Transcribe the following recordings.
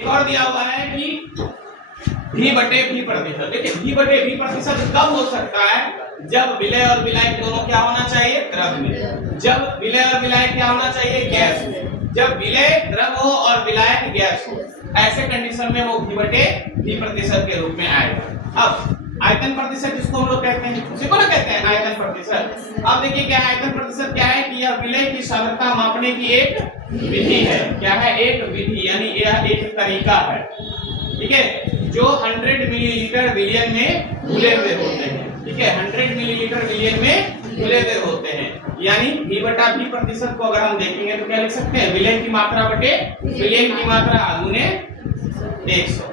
एक और दिया हुआ है कि v बटे v प्रतिशत। देखिए v बटे v प्रतिशत कब हो सकता है? जब विलय और विलायक दोनों क्या होना चाहिए? द्रव में। जब विलय और विलायक क्या होना चाहिए? गैस में। जब विलय द्रव हो और विलायक गैस हो, ऐसे कंडीशन में वो v बटे v प्रतिशत के रूप में आएगा। अब आयतन प्रतिशत जिसको हम लोग कहते हैं, उसी को ना कहते हैं आयतन प्रतिशत। अब देखिए क्या आयतन प्रतिशत क्या है कि यह विलय की सांद्रता मापने की एक विधि है। क्या है? एक विधि, यानी यह एक तरीका है, ठीक है, जो 100 मिलीलीटर विलियन में घुले हुए होते हैं। ठीक है, 100 मिलीलीटर विलियन में घुले हुए होते हैं। यानी v बटा v प्रतिशत को अगर हम देखेंगे तो क्या लिख सकते हैं? विलय की मात्रा बटे विलयन की मात्रा गुने 100।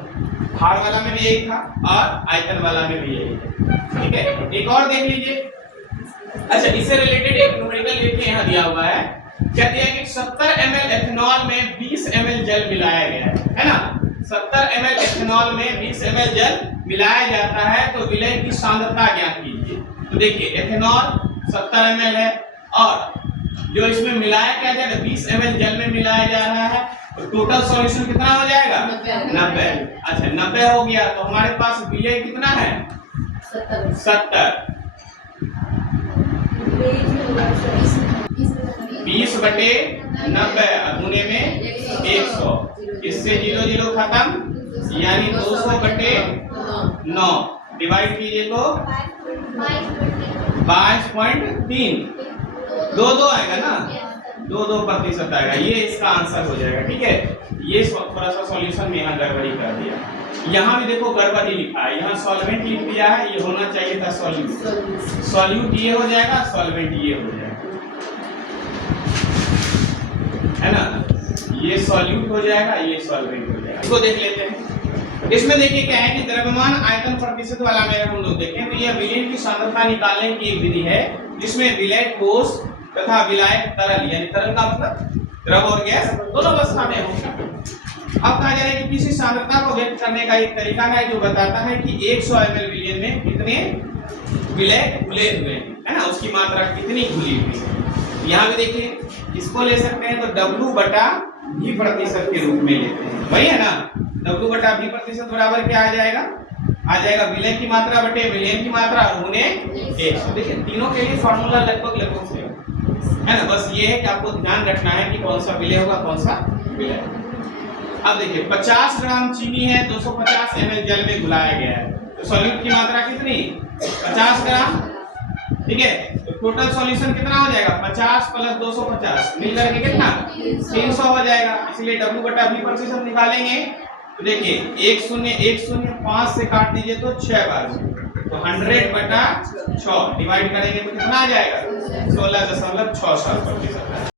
भार वाला में भी यही था और आयतन वाला में भी यही है। ठीक है, एक और देख लीजिए। अच्छा, इससे रिलेटेड एक न्यूमेरिकल लिख के यहाँ दिया हुआ है। क्या दिया है कि 70 ml एथेनॉल में 20 ml जल मिलाया गया है ना। 70 ml एथेनॉल में 20 ml जल मिलाया जाता है तो विलय की सांद्रता ज्ञात कीजिए। तो देखिए एथेनॉल 70 ml है और जो इसमें मिलाया क्या जाएगा? 20 ml जल में मिलाया जा रहा है तो टोटल सॉल्यूशन कितना हो जाएगा? 90। अच्छा 90 हो गया तो हमारे पास विलय कितना है? 70। 20 बटे 90 गुने में 100। इससे 0 0 खत्म, यानी 200 बटे 9 डिवाइड कीजिए तो 22.3। 2 आएगा ना, 2% आएगा। ये इसका आंसर हो जाएगा। ठीक है, ये थोड़ा सा सॉल्यूशन में यहाँ गड़बड़ी कर दिया। यहाँ भी देखो गड़बड़ी लिखा है, यहाँ सॉल्वेंट लिख दिया है, ये होना चाहिए था सॉल्यूट। सॉल्यूट ये हो जाएगा, सॉल्वेंट ये हो जाएगा, है ना। ये सॉल्यूट हो जाएगा, ये सॉल्वेंट हो जाएगा। इसको देख लेते हैं। इसमें देखिए क्या है कि द्रव्यमान आयतन प्रतिशत वाला में हम लोग देखें तो यह विलयन की सांद्रता निकालने की एक विधि है जिसमें विलय ठोस तथा विलायक तरल, यानी तरल का मतलब द्रव और गैस दोनों अवस्था में होगा। अब कहा जा रहा है कि किसी सांद्रता को व्यक्त करने का एक तरीका है जो बताता है कि 100 ml विलयन में कितने विलय घुले हुए हैं, है ना, उसकी मात्रा कितनी घुली हुई है। यहाँ भी देखिए इसको ले सकते हैं तो W बटा V प्रतिशत के रूप में लेते हैं, वही है ना। W बटा V प्रतिशत बराबर क्या आ जाएगा? आ जाएगा विलय की मात्रा बटे विलयन की मात्रा गुने 100। देखिए तीनों के लिए फॉर्मूला लगभग सेम है ना, बस ये है कि आपको ध्यान रखना है कि कौन सा विलय होगा कौन सा विलय। अब देखिए 50 ग्राम चीनी है, 250 ml जल में घुलाया गया है तो सॉल्यूट की मात्रा कितनी? 50 ग्राम। ठीक है, तो टोटल सॉल्यूशन कितना हो जाएगा? 50 प्लस 250 मिलकर के कितना? 300 हो जाएगा। इसलिए W बटा V प्रतिशत निकालेंगे तो देखिए 1 0 1 0 5 से काट दीजिए तो 6 बार, तो 100 बटा 6 डिवाइड करेंगे तो कितना आ जाएगा? 16.67%।